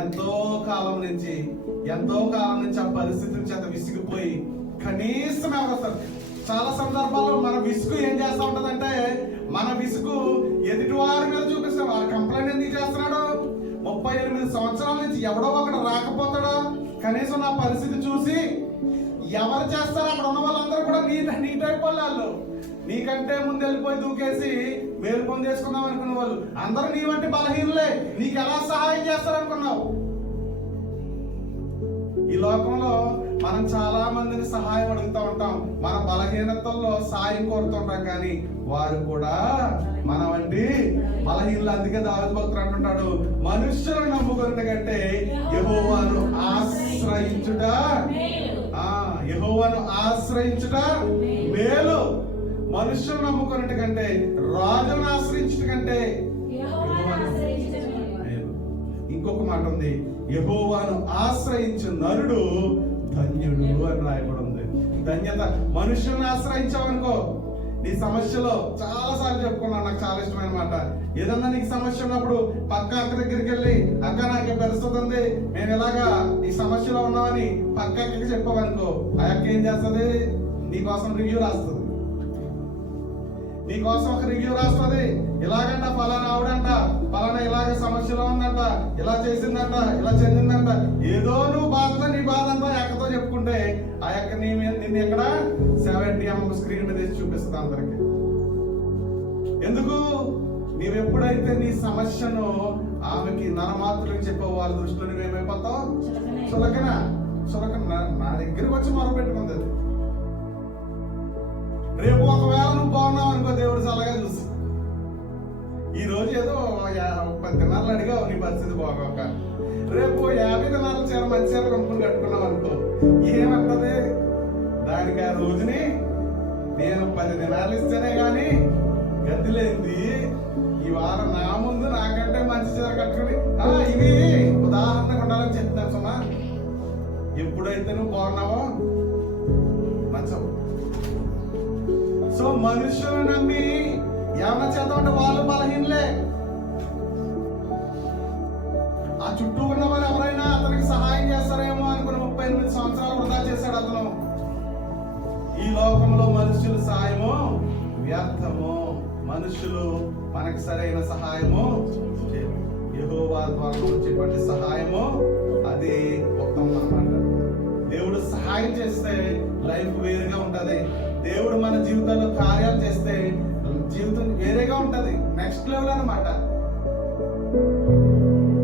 ఎంతో కాలం నుంచి ఆ పరిస్థితి నుంచి అంత విసిగిపోయి కనీసం ఎవరు, చాలా సందర్భాల్లో మన విసుగు ఏం చేస్తా ఉంటదంటే, మన విసుగు ఎదుటి వారి మీద చూపిస్తాం. వారు కంప్లైంట్ ఎందుకు చేస్తున్నాడు? 38 సంవత్సరాల నుంచి ఎవడో ఒకడు రాకపోతాడో, కనీసం నా పరిస్థితి చూసి ఎవరు చేస్తారో అక్కడ ఉన్న వాళ్ళందరూ కూడా నీ టైప్ వాళ్ళు, నీకంటే ముందు వెళ్ళిపోయి దూకేసి మేలు పొందేసుకుందాం అనుకున్న వాళ్ళు అందరూ నీ వంటి బలహీనలే. నీకు ఎలా సహాయం చేస్తారనుకున్నావు? ఈ లోకంలో మనం చాలా మందిని సహాయం అడుగుతూ ఉంటాం, మన బలహీనతల్లో సాయం కోరుతుంటాం. కానీ వారు కూడా మన వంటి బలహీనలు. అందుకే దావీదు భక్తుడు అంటుంటాడు, మనుష్యులను నమ్ముకున్నట్టు కంటే యెహోవాను ఆశ్రయించుట, యెహోవాను ఆశ్రయించుట మేలు. మనుష్యులు నమ్ముకున్నట్టు కంటే, రాజును ఆశ్రయించుట కంటే. ఇంకొక మాట ఉంది, యెహోవాను ఆశ్రయించు నరుడు ధన్యుడు అని రాయబడి ఉంది. ధన్యత. మనుషులను ఆశ్రయించావనుకో, నీ సమస్యలో చాలా సార్లు చెప్పుకున్నాను, నాకు చాలా ఇష్టమైన మాట. ఏదన్నా నీకు సమస్య ఉన్నప్పుడు పక్క అక్క దగ్గరికి వెళ్ళి, అక్క నాకు పరిస్థితి ఉంది, నేను ఇలాగా ఈ సమస్యలో ఉన్నామని పక్క అక్కకి చెప్పావనుకో, ఆ అక్క ఏం చేస్తుంది? నీకోసం రివ్యూ రాస్తుంది. నీకోసం ఒక రివ్యూ రాస్తుంది. ఇలాగంట ఫలానా ఆవిడంట, ఫలానా ఇలాగ సమస్యలో ఉందంట, ఇలా చేసిందంట, ఇలా చెందిందంట. ఏదో నువ్వు బాధతో నీ బాధ అంతా అక్కతో చెప్పుకుంటే ఆ యొక్క నిన్ను ఎక్కడ 70 స్క్రీన్ మీద చూపిస్తుంది అందరికి. ఎందుకు? నీవెప్పుడైతే నీ సమస్యను ఆమెకి నరమాత్రులకు చెప్పావు, వాళ్ళ దృష్టిలో నువ్వేమైపోతావు? చులకన. నా దగ్గరకు వచ్చి మొర పెట్టుకుంది. రేపు ఒకవేళ నువ్వు బాగున్నావు అనుకో, దేవుడు చల్లగా చూసి, ఈ రోజు ఏదో 10 దినాలు అడిగావు నీ పరిస్థితి బాగోక, రేపు 50 దినాలు చీర మంచి చీర కొనుక్కుని కట్టుకున్నావు అనుకో, ఏమంటది? దానికి ఆ రోజుని నేను 10 దినాలు ఇస్తేనే గాని గతి లేనిది ఈ వారం నా ముందు నాకంటే మంచి చీర కట్టుకుని ఇవి ఉదాహరణకు ఉండాలని చెప్తాను సుమా. ఎప్పుడైతే నువ్వు బాగున్నావో మంచం. సో మనుషులను నమ్మి ఏమన్నా చేద్దామంటే వాళ్ళు బలహీనలే. ఆ చుట్టూ ఉన్న వారు ఎవరైనా అతనికి సహాయం చేస్తారేమో అనుకుని 38 సంవత్సరాలు వృధా చేశాడు అతను. ఈ లోకంలో మనుషుల సహాయము వ్యర్థము. మనుషులు మనకి సరైన సహాయము, యెహోవా ద్వారా వచ్చేటువంటి సహాయము అది ఉత్తమం అన్నమాట. దేవుడు సహాయం చేస్తే లైఫ్ వేరుగా ఉంటది. దేవుడు మన జీవితంలో కార్యాలు చేస్తే జీవితం వేరేగా ఉంటది, నెక్స్ట్ లెవెల్ అన్నమాట.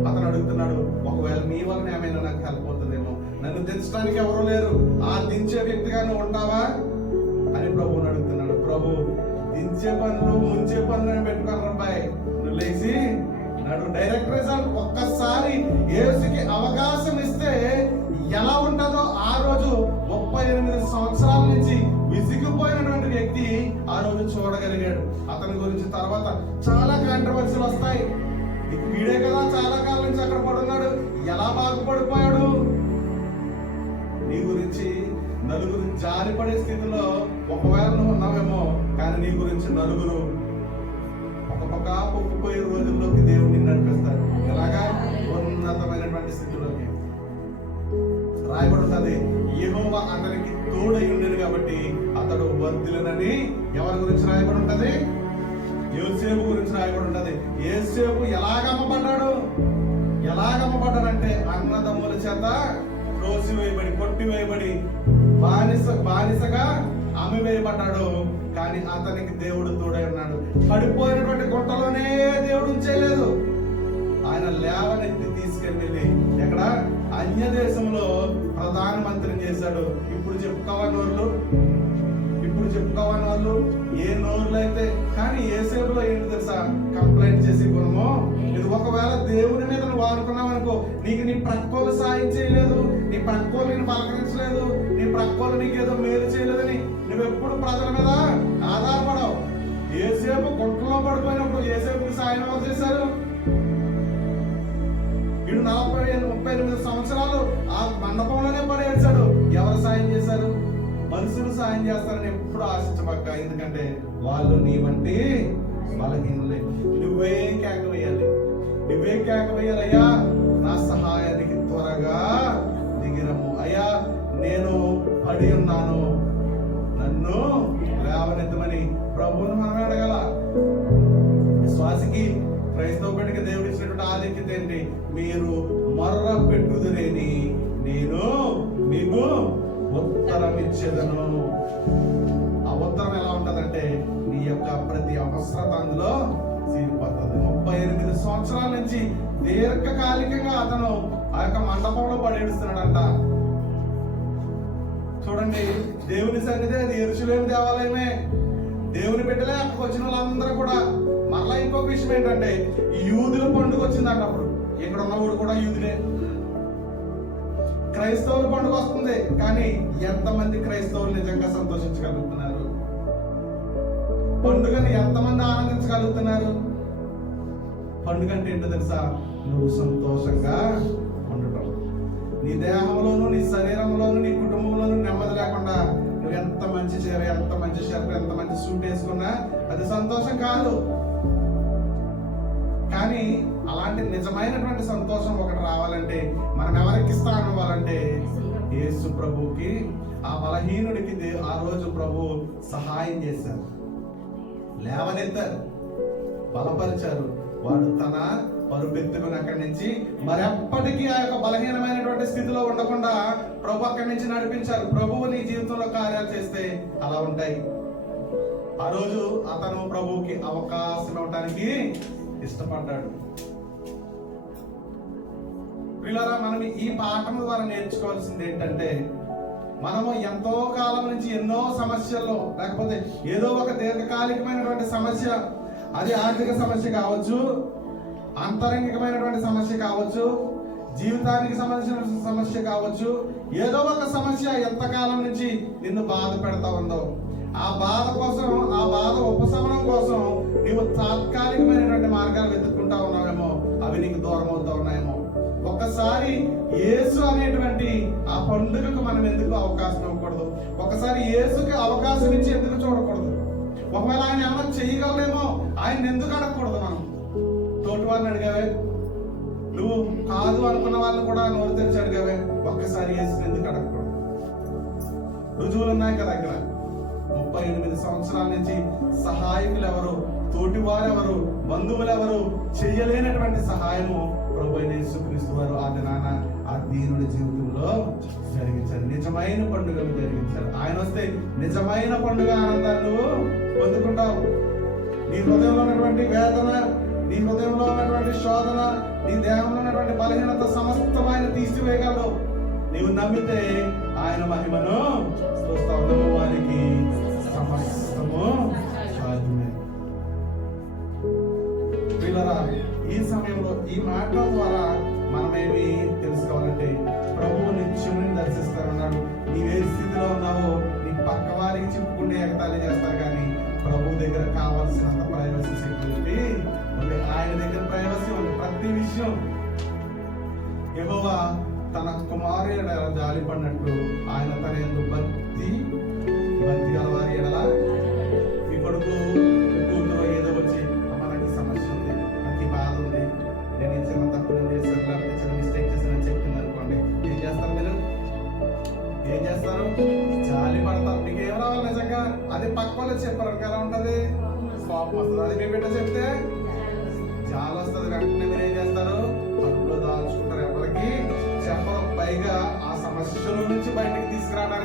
అతను అడుగుతున్నాడు, ఒకవేళ నీ వలన ఏమైనా నాకు హెల్ప్ అవుతుందేమో, నన్ను దించడానికి ఎవరు లేరు, ఆ దించే వ్యక్తిగా నువ్వు ఉంటావా అని ప్రభువుని అడుగుతున్నాడు. ప్రభు, దించే పనులు ముంచే పనులు పెట్టుకున్నారు అబ్బాయి, నువ్వు లేచి నడు. Direct result. ఒక్కసారి యేసుకి అవకాశం ఇస్తే ఎలా ఉంటుందో ఆ రోజు 38 సంవత్సరాల నుంచి విసిగిపోయినటువంటి వ్యక్తి ఆ రోజు చూడగలిగాడు. అతని గురించి తర్వాత చాలా కాంట్రవర్సీలు వస్తాయి. వీడే కదా చాలా కాలం నుంచి అక్కడ పడున్నాడు, ఎలా బాగుపడిపోయాడు? నీ గురించి నలుగురు జారిపడే స్థితిలో ఒకవేళ నువ్వు ఉన్నావేమో, కానీ నీ గురించి నలుగురు ఒక పొక్కుపోయే రోజుల్లోకి దేవుడు నిన్ను నడిపిస్తాడు. ఎలాగా? ఉన్నతమైనటువంటి స్థితిలోకి. రాయబడి ఉంటుంది, యెహోవా అతనికి తోడై ఉండేది కాబట్టి అతడు వర్ధిల్లనని. ఎవరి గురించి రాయబడి ఉంటది? యోసేపు గురించి రాయబడి ఉంటది. యోసేపు ఎలాగమ్మబడ్డాడంటే అన్నదమ్ముల చేత త్రోసివేయబడి కొట్టివేయబడి బానిసగా ఆమె వేయబడ్డాడు. కానీ అతనికి దేవుడు తోడై ఉన్నాడు. పడిపోయినటువంటి గుంటలోనే దేవుడు ఉంచేయలేదు. ఆయన లేవనెత్తి తీసుకెళ్ళి ఎక్కడ అన్య దేశంలో ప్రధానమంత్రిని చేశాడు. ఇప్పుడు చెప్పుకోవని వాళ్ళు ఏ నోరులు అయితే, కానీ ఏ సేపులో ఏంటి తెలుసా కంప్లైంట్ చేసి గుణము ఇది. ఒకవేళ దేవుని మీద నువ్వు అనుకున్నావు అనుకో, నీకు నీ ప్రక్కోలు సాయం చేయలేదు, నీ ప్రక్కోలు నేను పలకరించలేదు, నీ ప్రక్కోలు నీకేదో మేలు చేయలేదని నువ్వెప్పుడు ప్రజల మీద ఆధారపడవు. ఏసేపు గుంటలో పడిపోయినప్పుడు ఏసేపుకి సాయం ఎవరు చేశారు? వీడు 38 సంవత్సరాలు ఆ మండపంలోనే పడేసాడు. ఎవరు సాయం చేశారు? మనుషులు సాయం చేస్తారని ఎప్పుడు ఆశించబక్క. ఎందుకంటే వాళ్ళు నీ వంటి బలహీనులే. నువ్వే కేక వేయాలి. అయ్యా నా సహాయానికి త్వరగా దిగిరము. అయ్యా నేను పడి ఉన్నాను, నన్ను లేవనెత్తమని ప్రభువును మనమే అడగల. విశ్వాసికి క్రైస్తవ బిడ్డకి దేవుడు ఇచ్చినటువంటి ఆధిక్యత ఏంటి? మీరు మొర్ర పెట్టుదురేని నేను మీకు ఉత్తరం ఇచ్చేదను. ఆ ఉత్తరం ఎలా ఉంటదంటే నీ యొక్క ప్రతి అవసరత అందులో తీరిపోతుంది. 38 సంవత్సరాల నుంచి దీర్ఘకాలికంగా అతను ఆ యొక్క మండపంలో పడేడుస్తున్నాడంట. చూడండి, దేవుని సన్నిధి అది యెరూషలేము దేవాలయమే. దేవుని బిడ్డలే అక్కడికి వచ్చిన వాళ్ళందరూ కూడా. మరలా ఇంకొక విషయం ఏంటంటే ఈ యూదుల పండుగ వచ్చిందంట. అప్పుడు ఇక్కడ ఉన్నవాడు కూడా యూదులే. క్రైస్తవుల పండుగ వస్తుంది, కానీ ఎంతమంది క్రైస్తవులు నిజంగా సంతోషించగలుగుతున్నారు? పండుగని ఎంతమంది ఆనందించగలుగుతున్నారు? పండుగ అంటే ఏంటో తెలుసా? నువ్వు సంతోషంగా ఉండటం. నీ దేహంలోను, నీ శరీరంలోను, నీ కుటుంబంలోను నెమ్మది లేకుండా నువ్వు ఎంత మంచి చీర, ఎంత మంచి షర్ట్, ఎంత మంచి సూట్ వేసుకున్నా అది సంతోషం కాదు. కానీ అలాంటి నిజమైనటువంటి సంతోషం ఒకటి రావాలంటే మనం ఎవరికి స్థానం ఇవ్వాలంటే యేసు ప్రభువుకి. ఆ బలహీనుడికి ఆ రోజు ప్రభు సహాయం చేశారు, లేవనెత్తారు, బలపరిచారు. వాడు తన పరుపెత్తుకుని అక్కడి నుంచి మరెప్పటికీ ఆ యొక్క బలహీనమైనటువంటి స్థితిలో ఉండకుండా ప్రభు అక్కడి నుంచి నడిపించారు. ప్రభువు నీ జీవితంలో కార్యాలు చేస్తే అలా ఉంటాయి. ఆ రోజు అతను ప్రభువుకి అవకాశం ఇవ్వటానికి ఇష్టపడ్డాడు. పిల్లరా, మనం ఈ పాఠం ద్వారా నేర్చుకోవాల్సింది ఏంటంటే మనము ఎంతో కాలం నుంచి ఎన్నో సమస్యల్లో, లేకపోతే ఏదో ఒక దీర్ఘకాలికమైనటువంటి సమస్య, అది ఆర్థిక సమస్య కావచ్చు, అంతరంగికమైనటువంటి సమస్య కావచ్చు, జీవితానికి సంబంధించిన సమస్య కావచ్చు, ఏదో ఒక సమస్య ఎంతకాలం నుంచి నిన్ను బాధ పెడతా ఉందో, ఆ బాధ కోసం, ఆ బాధ ఉపశమనం కోసం నీవు తాత్కాలికమైనటువంటి మార్గాలు వెతుక్కుంటా ఉన్నావేమో, అవి నీకు దూరం అవుతా ఉన్నాయేమో. ఒక్కసారి యేసు అనేటువంటి ఆ పండుగకు మనం ఎందుకు అవకాశం ఇవ్వకూడదు? ఒకసారి యేసుకి అవకాశం ఇచ్చి ఎందుకు చూడకూడదు? ఒకవేళ ఆయన ఏమైనా చేయగలరేమో ఆయన ఎందుకు అడగకూడదు? మనం తోటి వాళ్ళని అడిగావే, నువ్వు కాదు అనుకున్న వాళ్ళని కూడా నోరు తెరిచి అడిగావే, ఒక్కసారి యేసుని ఎందుకు అడగకూడదు? రుజువులు ఉన్నాయి కదా ఇక్కడ. 38 సంవత్సరాల నుంచి సహాయకులు ఎవరు, తోటి వారెవరు, బంధువులు ఎవరు చెయ్యలేనటువంటి సహాయము ప్రభువైన యేసుక్రీస్తు వారు ఆ దినాన ఆ దీనుడి జీవితంలో జరిగించారు. నిజమైన పండుగను జరిగించారు. ఆయన వస్తే నిజమైన పండుగ ఆనందాన్ని నువ్వు పొందుకుంటావు. నీ హృదయంలో ఉన్నటువంటి వేదన, నీ హృదయంలో ఉన్నటువంటి శోధన, నీ దేహంలో ఉన్నటువంటి బలహీనత సమస్తమైన తీసివేయగలవు. నీవు నమ్మితే ఆయన మహిమను చూస్తావు. నమ్ము వారికి సమస్తము సాధ్యమే. పిల్లరా, ఈ సమయంలో ఈ మాటల ద్వారా మనమేమి తెలుసుకోవాలంటే ప్రభువు నిత్యముని దర్శిస్తారన్నాడు. నీవే స్థితిలో ఉన్నావో నీ పక్క వారికి చెప్పుకుంటే ఎగతాళి చేస్తారు, కానీ ప్రభు దగ్గర కావాల్సినంత ప్రైవసీ సెక్యూరిటీ ఉంది. ఆయన దగ్గర ప్రైవసీ ఉంది. ప్రతి విషయం యెహోవా తన కుమారుడు జాలి పడినట్టు ఆయన తన యందు భక్తి గలవారి ఎడల, మీ కొడుకు కూతురు ఏదో వచ్చి మనకి సమస్య ఉంది, నాకు బాధ ఉంది, నేను ఈ చిన్న తప్పు చేస్తాను, లేకపోతే చిన్న మిస్టేక్ చేస్తానని చెప్తుంది అనుకోండి, ఏం చేస్తారు? మీరు ఏం చేస్తారు? జాలి పడతారు. మీకు ఏం రావాలి నిజంగా? అది పక్క వాళ్ళు చెప్పారు ఎలా ఉంటది? కోపం వస్తుంది. అది మీ బిడ్డ చెప్తే చాలా వస్తుంది. వెంటనే మీరు ఏం చేస్తారు? కడుపులో దాచుకుంటారు, ఎవరికి చెప్పరు. పైగా ఆ సమస్య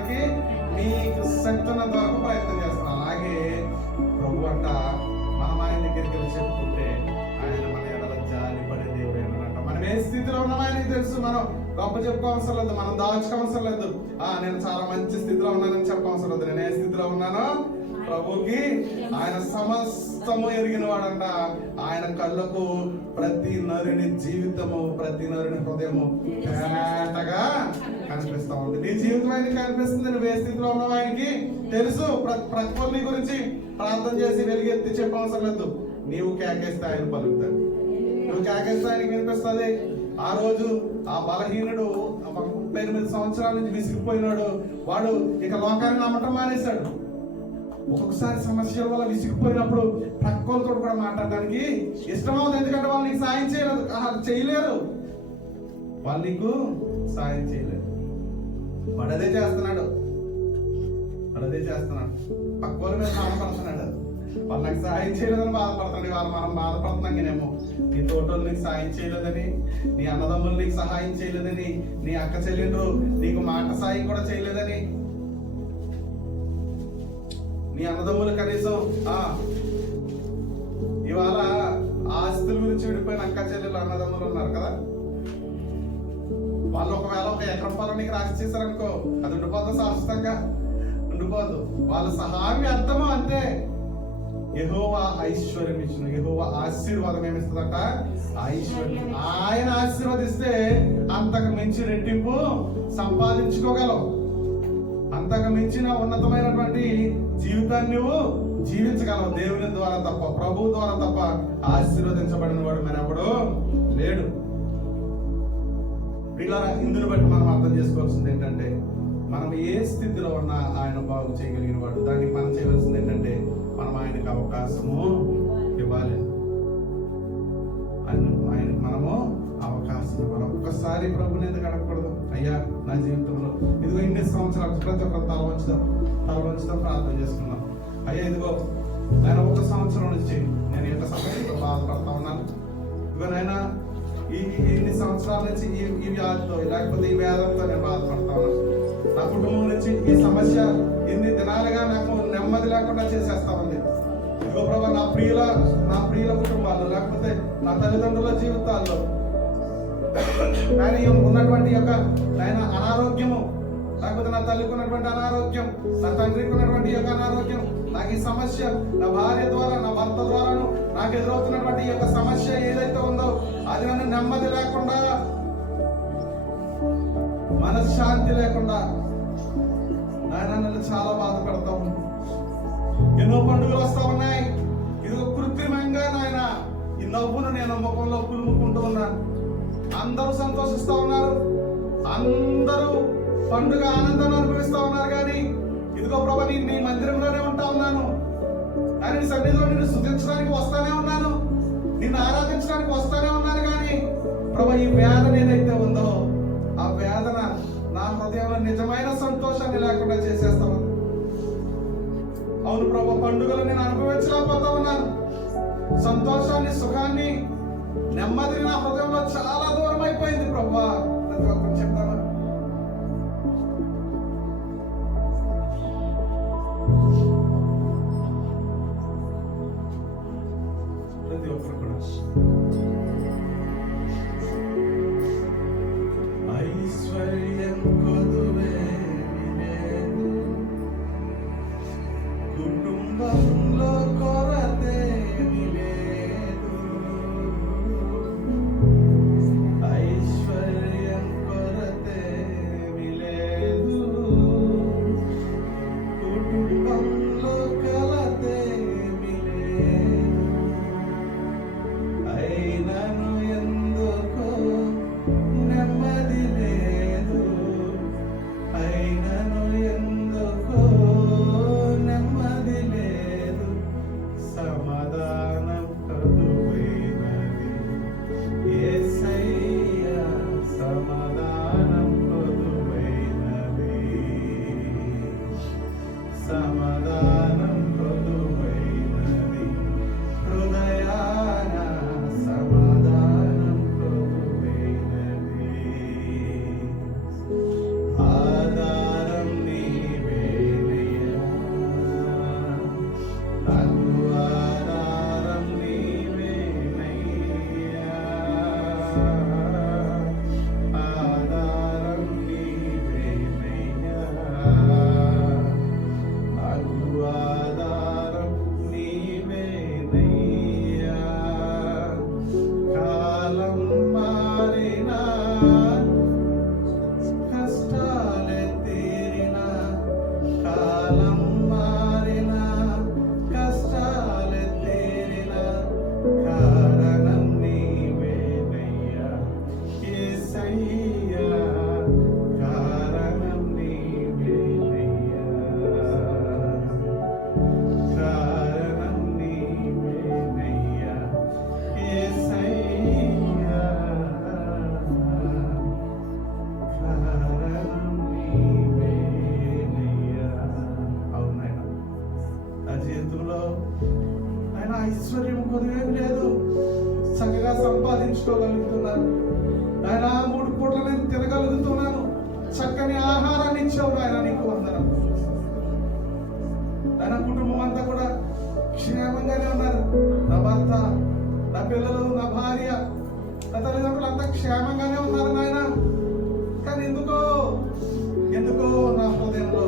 వరకు మీకు శక్తి ఉన్నంత వరకు ప్రయత్నం చేస్తాను. అలాగే ప్రభు అంట మనం ఆయన దగ్గరికి వెళ్ళి చెప్పుకుంటే ఆయన మన ఎడల జాలి పడే దేవుడు ఏమనంట. మనం ఏ స్థితిలో ఉన్నామో ఆయనకి తెలుసు. మనం గొప్ప చెప్పుకోవసరం లేదు, మనం దాచుకోవసరం లేదు. నేను చాలా మంచి స్థితిలో ఉన్నానని చెప్పవసరం లేదు. నేను ఏ స్థితిలో ఉన్నానో ప్రభుకి ఆయన సమస్తము ఎరిగిన వాడంట. ఆయన కళ్ళకు ప్రతి నరుని జీవితము, ప్రతి నరుని హృదయము తేటగా కనిపిస్తా ఉంది. నీ జీవితం ఆయనకి కనిపిస్తుంది. నువ్వు ఏ స్థితిలో ఉన్నావు ఆయనకి తెలుసు. ప్రతి ఒక్కరి గురించి ప్రార్థన చేసి వెలిగెత్తి చెప్పవసరం లేదు. నీవు కేకేస్తే ఆయన పలుకుతాడు. నువ్వు కేకేస్తే ఆయనకి వినిపిస్తుంది. ఆ రోజు ఆ బలహీనుడు 38 సంవత్సరాల నుంచి విసిగిపోయినాడు. వాడు ఇక లోకాన్ని నమ్మటం మానేశాడు. ఒక్కొక్కసారి సమస్యల వల్ల విసిగిపోయినప్పుడు ప్రక్కలతో కూడా మాట్లాడడానికి ఇష్టం అవుతుంది. ఎందుకంటే వాళ్ళు నీకు సాయం చేయలేరు. వాళ్ళు నీకు సాయం చేయలేరు. వాడదే చేస్తున్నాడు. పక్క వాళ్ళ మీద బాధపడుతున్నాడు. వాళ్ళు నాకు సాయం చేయలేదని బాధపడుతుంది. వాళ్ళు మనం బాధపడుతున్నానేమో నీ తోటోళ్ళు నీకు సాయం చేయలేదని, నీ అన్నదమ్ములు నీకు సహాయం చేయలేదని, నీ అక్క చెల్లెండ్రు నీకు మాట సాయం కూడా చేయలేదని, నీ అన్నదమ్ములు కనీసం ఇవాళ ఆస్తుల గురించి విడిపోయిన అక్క చెల్లెలు అన్నదమ్ములు ఉన్నారు కదా, వాళ్ళు ఒకవేళ ఒక ఎకరం పొలం నీకు రాసి చేశారనుకో, అది ఉండిపోతుంది, శాశ్వతంగా ఉండిపోదు. వాళ్ళ సహాయం అర్థమో అంతే. యెహోవా ఐశ్వర్యం ఇచ్చిన, యెహోవా ఆశీర్వాదం ఏమిస్తుందట? ఐశ్వర్యం. ఆయన ఆశీర్వదిస్తే అంతకు మించి రెట్టింపు సంపాదించుకోగలవు. అంతకు మించిన ఉన్నతమైనటువంటి జీవితాన్ని నువ్వు జీవించగలవు. దేవుని ద్వారా తప్ప, ప్రభువు ద్వారా తప్ప ఆశీర్వదించబడిన వాడు మరెప్పుడు లేడు. పిల్లల ఇందుని బట్టి మనం అర్థం చేసుకోవాల్సింది ఏంటంటే, మనం ఏ స్థితిలో ఉన్నా ఆయన బాగు చేయగలిగిన వాడు. దానికి మనం చేయవలసింది ఏంటంటే, మనం ఆయనకు అవకాశము ఇవ్వాలి. ఆయనకు మనము అవకాశం ఇవ్వాలి. ఒక్కసారి ప్రభుని ఎందుకు అడగకూడదు? అయ్యా, నా జీవితంలో ఇదిగో ఇన్ని సంవత్సరాలు ప్రతి ఒక్కరు తల వంచుతాం ప్రార్థన చేసుకున్నాం. అయ్యా, ఇదిగో నేను 1 సంవత్సరం నుంచి నేను ఎంత సమస్యతో బాధపడతా ఉన్నాను. ఇదిగో నాయన ఇన్ని సంవత్సరాల నుంచి ఈ వ్యాధితో, లేకపోతే ఈ వేదంతో నేను బాధపడతా ఉన్నాను. నా కుటుంబం నుంచి ఈ సమస్య ఇన్ని దినాలుగా నాకు నెమ్మది లేకుండా చేసేస్తా ఉంది. ఇదిగో ప్రభా, నా ప్రియుల కుటుంబాలు, లేకపోతే నా తల్లిదండ్రుల జీవితాల్లో ఆయన ఉన్నటువంటి యొక్క ఆయన అనారోగ్యము, లేకపోతే నా తల్లికి ఉన్నటువంటి అనారోగ్యం, నా తండ్రికి ఉన్నటువంటి యొక్క అనారోగ్యం, నాకు ఈ సమస్య నా భార్య ద్వారా, నా భర్త ద్వారాను నాకు ఎదురవుతున్నటువంటి యొక్క సమస్య ఏదైతే ఉందో అది నన్ను నెమ్మది లేకుండా, మనశ్శాంతి లేకుండా నాయన నన్ను చాలా బాధ పెడతా ఉంది. ఎన్నో పండుగలు వస్తా ఉన్నాయి. ఇది కృత్రిమంగా నాయన ఈ నవ్వును నేను ముఖంలో పులుముకుంటూ ఉన్నాను. అందరూ సంతోషిస్తా ఉన్నారు, అందరూ పండుగ ఆనందాన్ని అనుభవిస్తా ఉన్నారు. కానీ ఇదిగో ప్రభా, నీ మందిరంలోనే ఉంటా ఉన్నాను, కానీ నీ సన్నిధిలో నిన్ను స్తుతించడానికి వస్తానే ఉన్నాను, నిన్ను ఆరాధించడానికి వస్తానే ఉన్నాను. కానీ ప్రభా, ఈ వేదన ఏదైతే ఉందో ఆ వేదన నా హృదయంలో నిజమైన సంతోషాన్ని లేకుండా చేసేస్తాను. అవును ప్రభా, పండుగలు నేను అనుభవించలేకపోతా ఉన్నాను. సంతోషాన్ని, సుఖాన్ని, నెమ్మదిని నా హృదయంలో చాలా దూరం అయిపోయింది ప్రభా. ప్రతి ఒక్కరు చెప్తాను. ప్రతి ఒక్కరు కూడా ఐశ్వర్యం కుటుంబంలో కొరతే లేదు, నడుచుకోగలుగుతున్నాను ఆయన, 3 పూట్ల నేను తినగలుగుతున్నాను, చక్కని ఆహారాన్ని ఇచ్చావు ఆయన, నీకు వందనం. నా కుటుంబం అంతా కూడా క్షేమంగానే ఉన్నారు. నా భర్త, నా పిల్లలు, నా భార్య, నా తల్లిదండ్రులు అంతా క్షేమంగానే ఉన్నారు నాయన. కానీ ఎందుకో నా హృదయంలో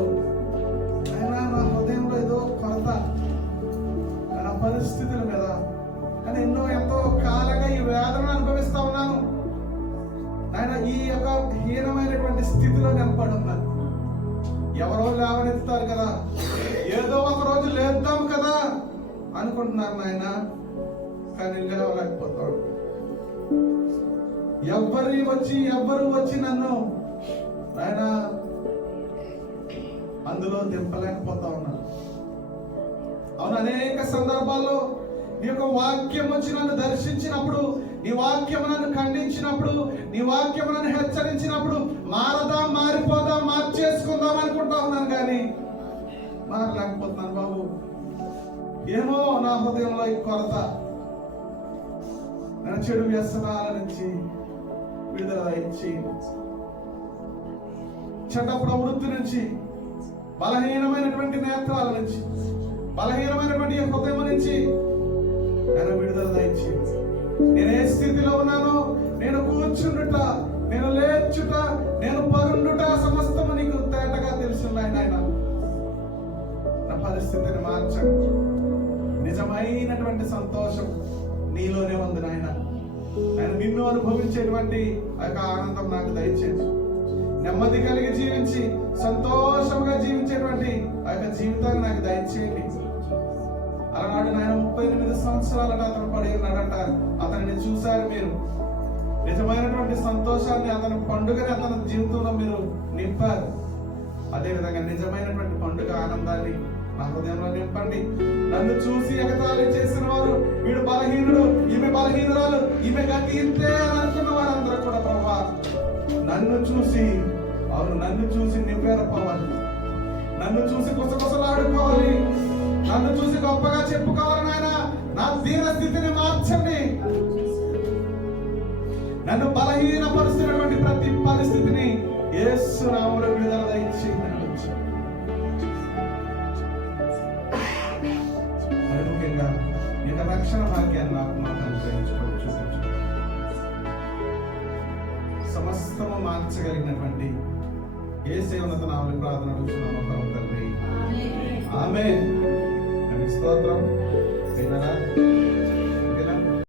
ఏదో కొరత, నా పరిస్థితుల మీద. కానీ ఎంతో కాలంగా ఈ వేదన అనుభవిస్తా ఉన్నాను నాయన. ఈ యొక్క హీనమైనటువంటి స్థితిలో నిలబడి ఉన్నాను. ఎవరో లేవనెత్తారు కదా, ఏదో ఒక రోజు లేద్దాం కదా అనుకుంటున్నారు నాయన, కానీ లేవలేకపోతాడు. ఎవ్వరు వచ్చి నన్ను నాయన అందులో దింపలేకపోతా ఉన్నాను. అవును, అనేక సందర్భాల్లో నీ యొక్క వాక్యం వచ్చి నన్ను దర్శించినప్పుడు, నీ వాక్యం నన్ను ఖండించినప్పుడు, నీ వాక్యం నన్ను హెచ్చరించినప్పుడు మారిపోదాం, మార్చేసుకుందాం అనుకుంటా ఉన్నాను, కానీ మారలేకపోతున్నాను బాబు. ఏమో నా హృదయంలో ఈ కొరత. నేను చెడు వ్యసనాల నుంచి విడుదల ఇచ్చి, చెడ్డ ప్రవృత్తి నుంచి, బలహీనమైనటువంటి నేత్రాల నుంచి, బలహీనమైనటువంటి హృదయం నుంచి నేను విడుదల ఇచ్చి, నేను ఏ స్థితిలో ఉన్నానో, నేను కూర్చుండుట, నేను లేచుట, నేను పరుండుట సమస్తము నీకు తేటగా తెలుసున్నాయి నాయన. నా పరిస్థితిని మార్చండి. నిజమైనటువంటి సంతోషం నీలోనే ఉంది నాయన. నేను నిన్ను అనుభవించేటువంటి ఆ యొక్క ఆనందం నాకు దయచేసి, నెమ్మది కలిగి జీవించి సంతోషంగా జీవించేటువంటి ఆ యొక్క జీవితాన్ని నాకు దయచేయండి. అలనాడు నాయన 38 సంవత్సరాలట అతను పడి ఉన్నాడట. అతనిని చూశారు మీరు. నిజమైనటువంటి సంతోషాన్ని, అతని పండుగని అతని జీవితంలో మీరు నింపారు. అదేవిధంగా నిజమైనటువంటి పండుగ ఆనందాన్ని నా హృదయంలో నింపండి. నన్ను చూసి ఎగతాళి చేసిన వారు, వీడు బలహీనుడు, ఈమె బలహీనురాలు, ఈమె గతి ఇంతే అని అనుకున్న వారందరూ కూడా ప్రభా నన్ను చూసి నివ్వెరపోవాలి, నన్ను చూసి గుసగుసలాడుకోవాలి, నన్ను చూసి గొప్పగా చెప్పుకోవాలి నాయన. నా దీన స్థితిని మార్చండి. నన్ను బలహీనపరుస్తున్నటువంటి ప్రతి పరిస్థితిని యేసు నామములో విడుదల దయచేయండి. ముఖ్యంగా ఈ యొక్క రక్షణ భాగ్యాన్ని నాకు అనుగ్రహించుకోవచ్చు. సమస్తము మార్చగలిగినటువంటి యేసు ఉన్నత నామములో ప్రార్థన అడుగుతున్నాము పరమ తండ్రి. ఆమేన్. స్తోత్రం. వినరా?